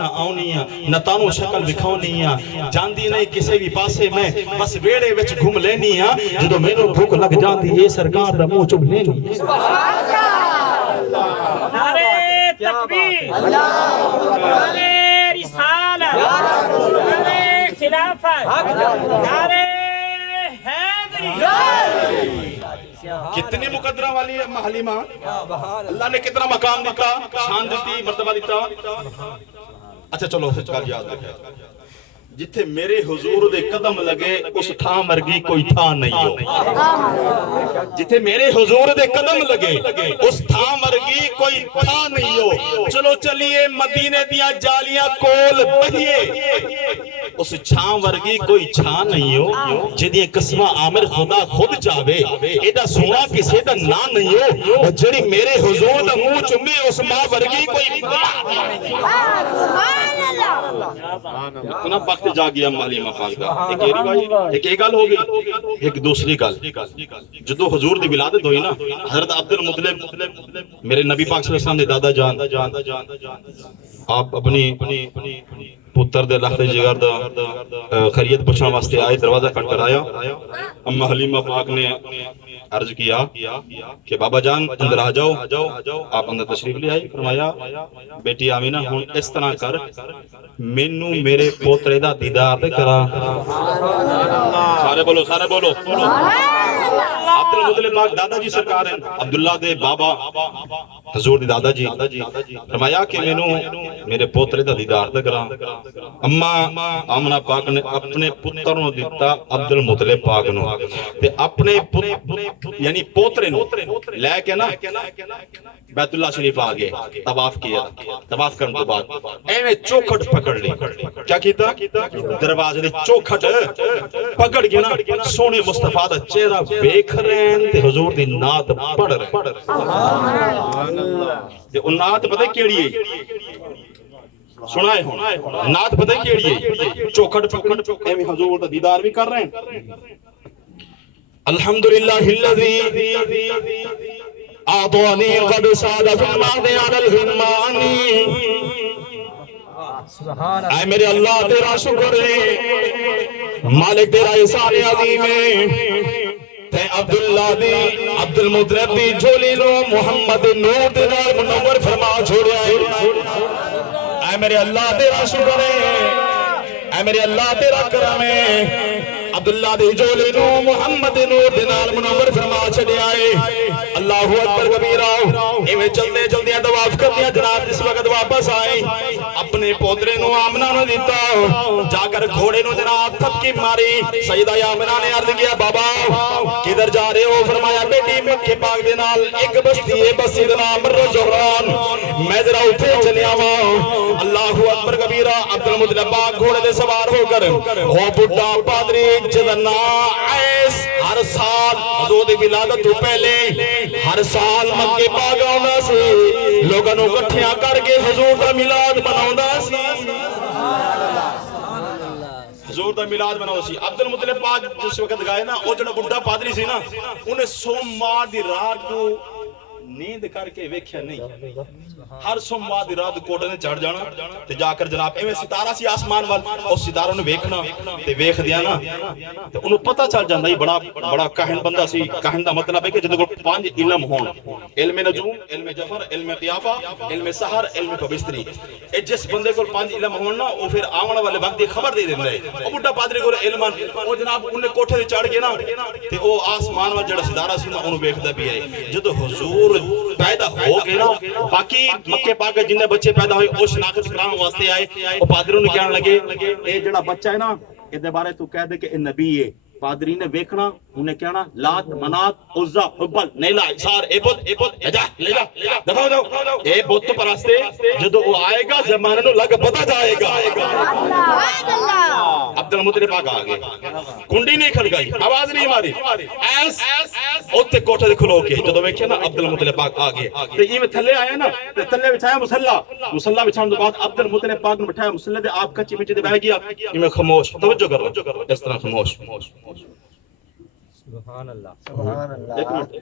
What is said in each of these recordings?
نہ آونی نہ تانو شکل دکھاونی جاندی نہیں کسی بھی پاسے میں بس ویڑے وچ گھوم لینی جدو مینوں بھوک لگ جاندی اے سرکار دا منہ چوم لینی نعرے تکبیر، نعرے رسالت، نعرے خلافت، نعرے حیدری۔ کتنی مقدرہ والی ہے اماں حلیمہ، اللہ نے کتنا مقام دیتا، شان دیتی، مرتبہ دیتا۔ اچھا چلو کل یاد رکھیں، جتھے میرے حضور دے قدم لگے اس تھاں مرگی کوئی تھا نہیں ہو، جتھے میرے حضور دے قدم لگے اس تھاں مرگی کوئی تھا نہیں ہو۔ چلو چلیے مدینے دیاں جالیاں کول بہیے، اس چھاں ورگی کوئی چھاں نہیں ہو، جدی قسمہ عامر خدا خود جاوے، ایڈا سونا کسے دا نا نہیں ہو، جڑی میرے حضور دا منہ چمے اس ماں ورگی کوئی اتنا وقت جا گیا حلیمہ پاک دا۔ ایک یہ روایت، ایک گل ہو گئی، ایک دوسری گل جدو حضور دی ولادت ہوئی نا، حضرت عبد المطلب میرے نبی پاک صلی اللہ علیہ وسلم دے دادا جان، آپ اپنی پتر دے لخت جگر دا خیریت پوچھنا واسطے آئے، دروازہ کھٹ کر آیا، اماں حلیمہ پاک نے عرض کیا کہ بابا جان اندر آ جاؤ، آپ اندر تشریف لے آئی، فرمایا بیٹی آمینہ ہون اس طرح کر، مینو میرے پوترے دا دیدار دے کرا۔ سارے بولو عبد المطلب پاک دادا جی سرکار ہیں، عبداللہ دے بابا حضور دی دادا جی، فرمایا کہ مینو میرے پوترے دا دیدار دے کرا۔ اماں آمنہ پاک نے اپنے پتر نو دیتا عبد المطلب پاک نو، تے اپنے یعنی پوترے نو لے کے نا بیت اللہ شریف آگے طواف کیا، طواف کرنے تو بعد ایویں چوکھٹ پکڑ لی، کیا کیتا؟ دروازے دی چوکھٹ پکڑ کے نا سونے مصطفیٰ دا چہرہ ویکھ رہے تے حضور دی نعت پڑھ رہے۔ ان نعت پتہ کیڑی ہے؟ سنائے ہوں نعت پتہ کیڑی ہے؟ چوکھٹ پکڑ ایویں حضور دا دیدار بھی کر رہے ہیں۔ الحمدللہ الذی آدوانی قد ساد فی المہد علی الغمانی۔ اے میرے اللہ تیرا شکر ہے، مالک تیرا احسان عظیم ہے، تے عبداللہ دی عبد المطلب دی جھولی نو محمد نور دے نال منور فرما چھوڑیا ہے۔ اے میرے اللہ تیرا شکر ہے، اے میرے اللہ تیرا کرم ہے، عبداللہ دی جھولی نو محمد نور دے نال منور فرما چھڑیا ہے۔ اللہ اکبر کبیرہ، ایویں چلدے چلدے طواف کردیا جناب جس وقت واپس آئے، اپنے پوترے نو آمنہ نو دیتا، جا کر گھوڑے نو جناب تھپکی ماری۔ سیدہ آمنہ نے عرض کیا بابا کدھر جا رہے ہو؟ فرمایا بیٹی مکہ پاک دے نال ایک بستی ہے، بستی دا نام مر زہران، میں ذرا اتھے چلے آواں۔ اللہ اکبر کبیرہ، عبد المطلب پاک گھوڑے دے سوار ہو کر وہ بڑھا پادری جدا نام عیس ہر سال حضور دی ولادت تو پہلے ہر سال مکہ پاک آنا سی، لوگاں نو کٹھیاں کر کے حضور دا میلاد مناوندا سی، حضور دا میلاد مناوندا سی۔ عبد المطلب پاک جس وقت گئے نا، او جڑا بڑھا پادری سی نا، انہیں سوموار دی رات کو نیند کر کے ویکھیا نہیں، ہر سوموار دی رات کوٹے نے چڑھ جانا تے جا کر جناب ایویں ستارہ سی آسمان وال، اس ستاروں نے ویکھنا تے ویکھ دیا نا تے انہوں پتہ چل جاندا ہی بڑا کاہن بندہ سی۔ کاہن دا مطلب ہے کہ جدوں کول 5 علم ہون، علم نجوم، علم جفر، علم قیافہ، علم سحر، علم فبستری، اے جس بندے کول 5 علم ہون نا او پھر آون والے وقت دی خبر دے دیندا ہے۔ او بڈھا پادری کول علم او جناب انہیں کوٹھے تے چڑھ کے نا تے او آسمان وال جڑا ستارہ سی نا اونوں ویکھدا پیا ہے۔ جدوں حضور پیدا ہو گئے نا، باقی مکہ پاک جنہیں بچے پیدا ہوئے او شناخت کرام واسطے آئے، او پادریوں نے کہنے لگے اے جڑا بچہ ہے نا اے دے بارے تو کہہ دے کہ اے نبی ہے۔ پادری نے ویکھنا، انہیں کہنا لات منات عزا حبل نیلا سار اے بت لے جا دفع ہو جاؤ، اے بت پرستے جدو وہ آئے گا زمانے نو لگ پتا جائے گا۔ عبد المطلب پاک آگے کنڈی نہیں کھڑکائی، آواز نہیں ماری، ایس اوتے کوٹھے دے کھلو کے جدو ویکھیا نا عبد المطلب پاک آگے تے ایویں تھلے آیا نا تے تھلے بچھایا مصلا بچھانے تو بعد عبد المطلب پاک نے بٹھایا مصلے تے آپ کچی مچی تے بیٹھ گیا، ایویں خاموش، توجہ کرو اس طرح خاموش۔ سبحان اللہ، ایک منٹ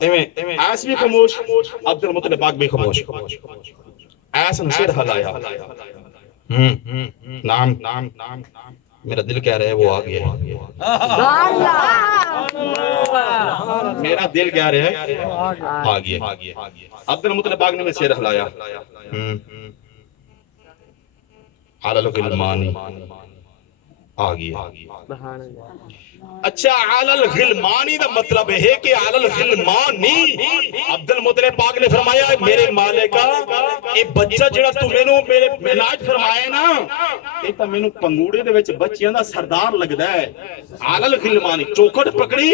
ایویں ایس بھی خاموش، عبد المطلب پاک بھی خاموش۔ ایس نے سر ہلایا، نام میرا دل کہہ رہا ہے وہ آ گیا ہے، میرا دل کہہ رہا ہے آ گیا۔ عبد المطلب پاک نے میں سیر ہلایا، علی الغلمانی آ گیا۔ اچھا علی الغلمانی دا مطلب ہے کہ علی الغلمانی عبد المطلب پاک نے فرمایا میرے مالکا اے بچہ جڑا تو مینوں میرے ملاج فرمایا نا اے تا مینوں پنگوڑے دے وچ بچیاں دا سردار لگدا ہے۔ علی الغلمانی چوکھٹ پکڑی،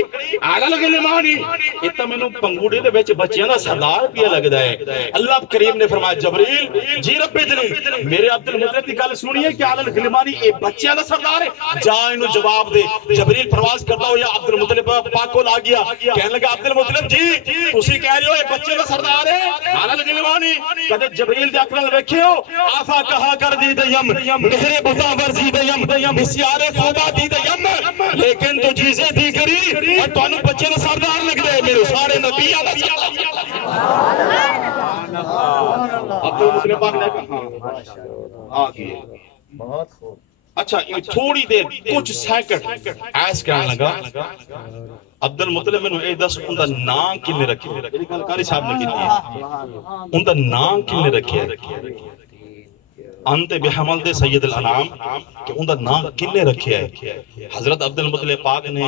علی الغلمانی اے تا مینوں پنگوڑے دے وچ بچیاں دا سردار پیا لگدا ہے۔ اللہ کریم نے فرمایا جبریل جی رب جلی میرے عبد المطلب دی گل سنیے کہ علی الغلمانی اے بچیاں دا سردار ہے، جا اینو جواب دے۔ جبریل پرواز کرتا ہو یا عبد المطلب پاک کو لا گیا، کہنے لگا عبد المطلب جی تسی کہہ رہے ہو اے بچے دا سردار ہے علی الغلمانی؟ کدے جبریل دے اکھاں ویکھے ہو آفا کہا کر دی دیم مہر بتا ورزی دیم بسیار خوبا دی دیم لیکن تو چیزیں دی کری اور تانوں بچے دا سردار لگ دے میرے سارے نبیاں دا سردار۔ عبد المطلب پاک نے کہا آ گئے۔ بہت خوب۔ اچھا تھوڑی دیر کچھ سیکنڈ ایس کہنے لگا عبد المطلب میں اے دس ان دا نام کنے رکھے، قاری صاحب نے کہی ان دا نام کنے رکھے انت بحمل دے سید الانام کہ ان دا نام کنے رکھے ہے۔ حضرت عبد المطلب پاک نے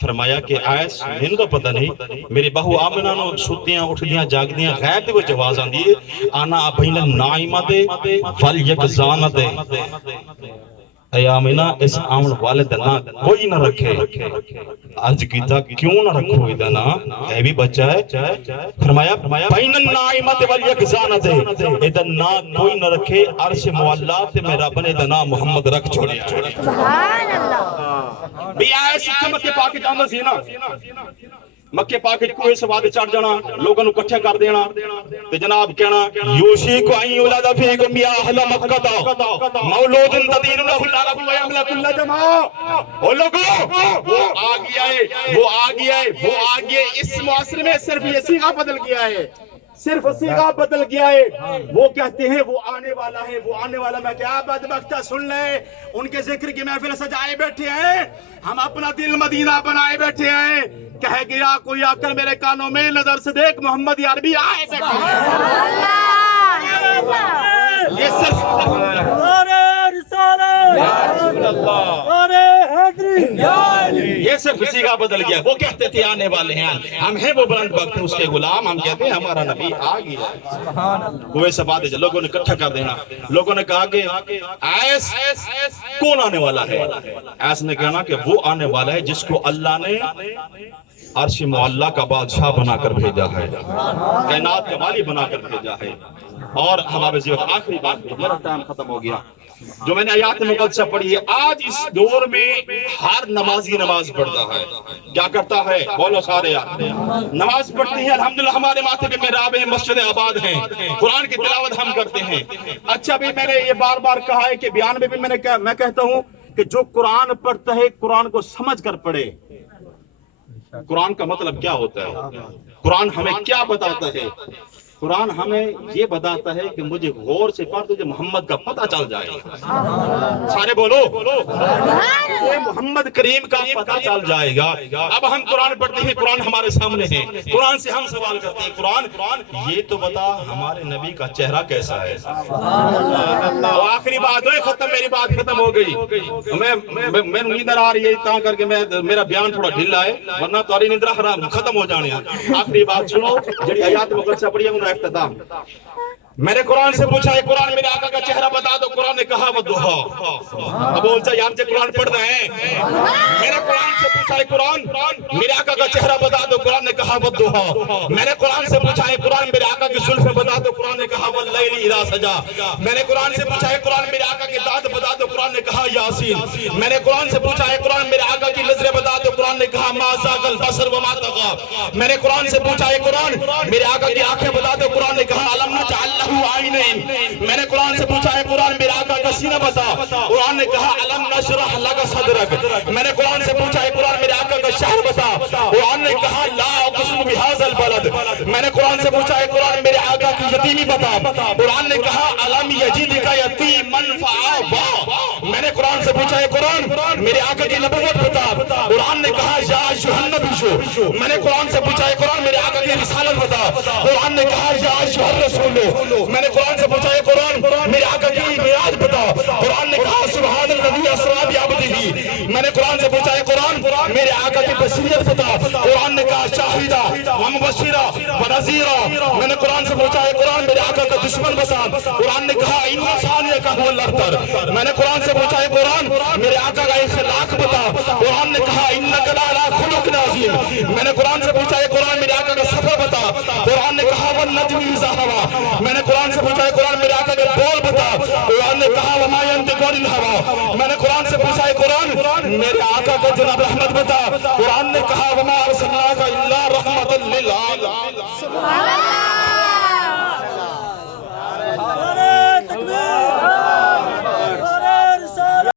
فرمایا کہ ایس مینوں تو پتہ نہیں، میری بہو آمنہ نو سوتیاں اٹھدیاں جاگدیاں غیب دے وہ جواز آن دیئے آنا بین النائمہ دے والیقظانہ دے۔ اے آمنہ اس آمن والد نا کوئی نہ رکھے، عرض کیتا کیوں نہ رکھو ادنا اے بھی بچہ ہے؟ فرمایا بین النائمہ دے والیقظانہ دے ادنا کوئی نہ رکھے، عرش معلّہ تے میرا بن ادنا محمد رکھ چھوڑے۔ سبحان اللہ۔ بھی آئے سکھے مکہ پاک جاندہ سی نا، مکہ پاک کوئی سواد چڑھ جانا لوگوں کٹھے کر دینا تے جناب کہنا یوشی کو این اولاد فیکم یا اہل مکہ مولود تدیر لہ العرب و یملک الجمع۔ او لوگوں وہ آ گیا ہے، وہ آ گیا ہے، وہ آ گیا ہے۔ اس معاصرے میں صرف یہ صیغہ بدل گیا ہے، صرف صیغہ بدل گیا ہے۔ وہ کہتے ہیں وہ آنے والا ہے، وہ آنے والا۔ میں کیا بدبختہ سن لے ان کے ذکر کی محفل سجائے بیٹھے ہیں، ہم اپنا دل مدینہ بنائے بیٹھے ہیں۔ کہہ گیا کوئی آ کر میرے کانوں میں نظر سے دیکھ محمد عربی آئے بیٹھے ہیں۔ یہ صرف یہ صرف صیغہ بدل گیا۔ وہ کہتے تھے آنے والے ہیں، ہم ہیں وہ بلند وقت اس کے غلام، ہم کہتے ہیں ہمارا نبی آ گیا۔ وہ ایسا بات ہے لوگوں نے اکٹھا کر دینا۔ لوگوں نے کہا کہ ایس کون آنے والا ہے؟ ایس نے کہنا کہ وہ آنے والا ہے جس کو اللہ نے عرش معلّہ کا بادشاہ بنا کر بھیجا ہے، کائنات کا والی بنا کر بھیجا ہے۔ اور ہمارے ذکر آخری بات میرا ٹائم ختم ہو گیا جو میں نے آیات مقدسہ پڑھی ہے۔ آج اس دور میں ہر نمازی نماز پڑھتا ہے، کیا کرتا ہے؟ بولو سارے یار نماز پڑھتے ہیں، الحمدللہ ہمارے ماتھے پہ محراب ہیں، مسجد آباد ہیں، قرآن کی تلاوت ہم کرتے ہیں۔ اچھا بھی میں نے یہ بار بار کہا ہے کہ بیان میں بھی میں کہتا ہوں کہ جو قرآن پڑھتا ہے قرآن کو سمجھ کر پڑھے۔ قرآن کا مطلب کیا ہوتا ہے؟ قرآن ہمیں کیا بتاتا ہے؟ قرآن ہمیں یہ بتاتا ہے کہ مجھے غور سے پڑھ تجھے محمد کا پتہ چل جائے۔ سارے بولو یہ محمد کریم کا پتہ چل جائے گا۔ اب ہم قرآن پڑھتے ہیں، قرآن ہمارے سامنے ہے، قرآن سے ہم سوال کرتے ہیں قرآن یہ تو بتا ہمارے نبی کا چہرہ کیسا ہے۔ آخری بات ہوئے ختم، میری بات ختم ہو گئی۔ میں نیندر آ رہی ہے تاں کر کے میرا بیان تھوڑا ڈھیلا ہے، ورنہ تاری نیندر حرام ختم ہو جانے۔ آخری بات سنو جڑی آیات مقدسہ پڑھی ہے اختتام۔ میں نے قرآن سے پوچھا ہے قرآن میرے آقا کا چہرہ بتا دو، قرآن نے کہا والضحیٰ۔ اب بولتا یار جو قرآن پڑھنا ہے، میں نے قرآن سے پوچھا ہے قرآن میرے آقا کا چہرہ بتا دو، قرآن نے کہا والضحیٰ۔ میں نے قرآن سے پوچھا ہے قرآن میرے آقا کی زلفیں بتا دو، قرآن نے کہا واللیل اذا سجا۔ میں نے قرآن سے پوچھا ہے قرآن میرے آقا کے دانت بتا دو، قرآن نے کہا یاسین۔ میں نے قرآن سے پوچھا ہے قرآن میرے آقا کی نظریں بتا دو، قرآن نے کہا ما زاغ البصر وما طغى۔ میں نے قرآن سے پوچھا ہے قرآن میرے آقا کی آنکھیں بتا دو، قرآن نے کہا الم نجعل لہ عینین۔ میں نے قرآن سے پوچھا ہے قرآن میرے آقا کا سینہ بتا، قرآن نے کہا الم نشرح لک صدرک۔ میں نے قرآن سے پوچھا ہے قرآن میرے آقا کا شہر بتا، قرآن نے کہا لا اقسم بہذا البلد۔ میں نے قرآن سے پوچھا ہے قرآن میرے آقا کی یتیمی بتا، قرآن نے کہا الم یجدک یتیمن فآویٰ، میں نے قرآن سے پوچھا ہے قرآن میرے آقا کی نبوت بتا، قرآن نے کہا یا ایھا النبی، میں نے قرآن سے پوچھا ہے قرآن میرے آقا کی رسالت بتا، قرآن نے کہا یا ایھا الرسول، میں نے قرآن سے پوچھا ہے قرآن میرے آقا کی معراج بتا، قرآن نے کہا سبحان الذی اسریٰ بعبدہ، میں نے قرآن سے پوچھا ہے قرآن میرے آقا کی بصیرت بتا، قرآن نے کہا شاہدہ ومبشرہ ونذیرہ، میں نے قرآن سے پوچھا ہے قرآن میرے آقا کا دشمن بتا، قرآن نے کہا ان ثانیہ هو الابتر، میں نے قرآن سے پوچھا ہے قرآن میرے آقا کا اخلاق بتا، قرآن نے کہا انک لعلی خلق عظیم، میں نے قرآن سے پوچھا ہے قرآن میرے آقا کا سفر بتا، قرآن نے کہا والنجم اذا هویٰ، میں نے قرآن سے پوچھا ہے قرآن میرے آقا کے بول بتا، قرآن نے کہا وما ينطق عن الهوىٰ، میں نے قرآن سے پوچھا ہے قرآن میرے آقا کا جناب رحمت بتا، قرآن نے کہا وما